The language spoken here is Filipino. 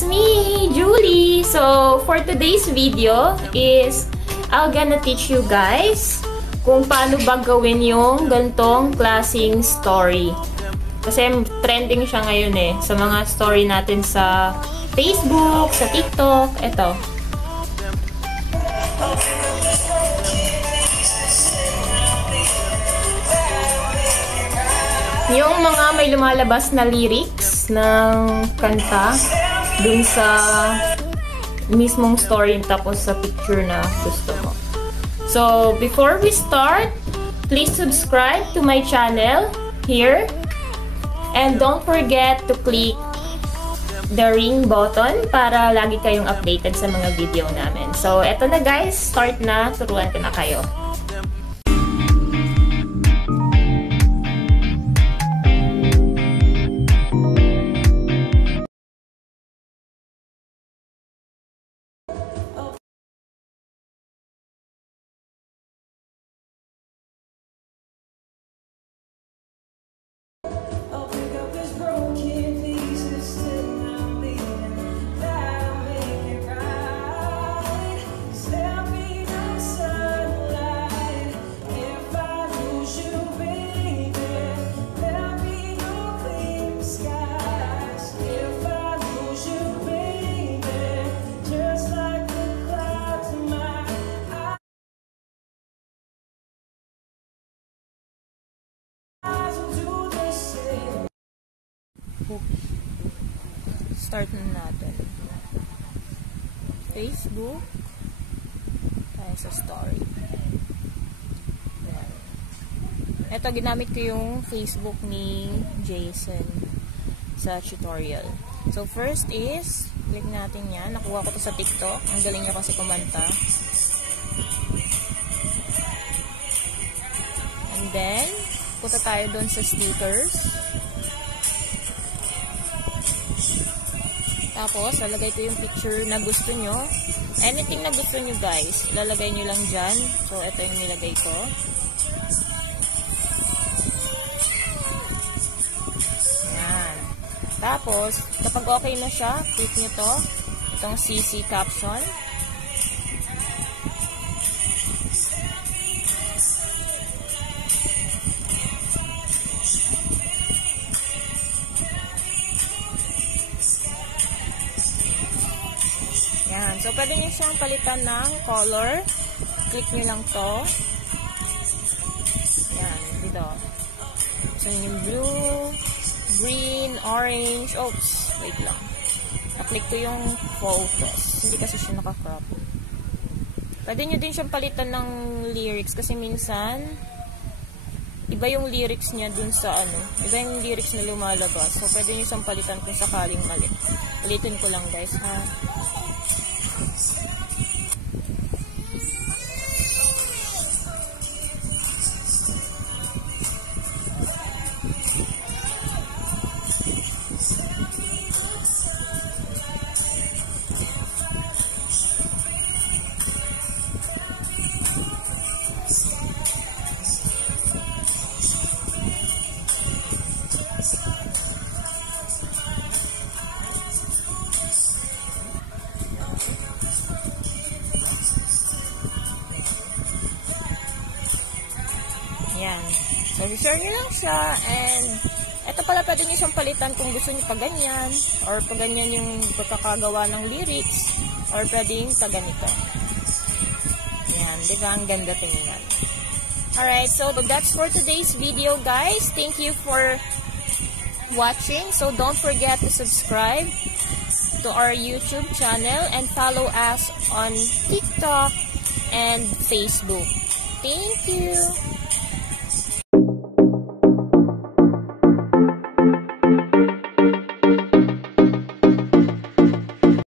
it's me, Julie. So, for today's video is I'm gonna teach you guys kung paano ba gawin yung gantong klaseng story. Kasi trending siya ngayon sa mga story natin sa Facebook, sa TikTok, eto. Yung mga may lumalabas na lyrics ng kanta dun sa mismong story tapos sa picture na gusto mo. So, before we start, please subscribe to my channel here. And don't forget to click the ring button para lagi kayong updated sa mga video namin. So, eto na guys, start na. Turuan ko na kayo. Start na natin. Facebook. Tayo sa story. Ayan. Ito, ginamit ko yung Facebook ni Jason sa tutorial. So, first is, click natin yan. Nakuha ko to sa TikTok. Ang galing niya kasi kumanta. And then, punta tayo doon sa stickers. Tapos, lalagay ko yung picture na gusto nyo. Anything na gusto nyo guys, lalagay nyo lang dyan. So, ito yung nilagay ko. Yan. Tapos, kapag okay na siya, click nyo to. Itong CC caption. Yan. So, pwede nyo siyang palitan ng color. Click nyo lang to. Yan. Dito. So, yung blue, green, orange. Oops. Wait lang. Na-click ko yung photos. Hindi kasi siya naka-crop. Pwede nyo din siyang palitan ng lyrics. Kasi minsan, iba yung lyrics niya dun sa iba yung lyrics na lumalabas. So, pwede nyo siyang palitan kung sakaling mali. Palitin ko lang guys, ha? Yan. So, share nyo lang siya. And, ito pala pwede nyo siyang palitan kung gusto nyo pa ganyan. Or pa ganyan yung pagkakagawa ng lyrics. Or pwedeng pa ganito. Yan. Diba? Ang ganda tingnan. Alright. So, that's for today's video, guys. Thank you for watching. So, don't forget to subscribe to our YouTube channel. And follow us on TikTok and Facebook. Thank you.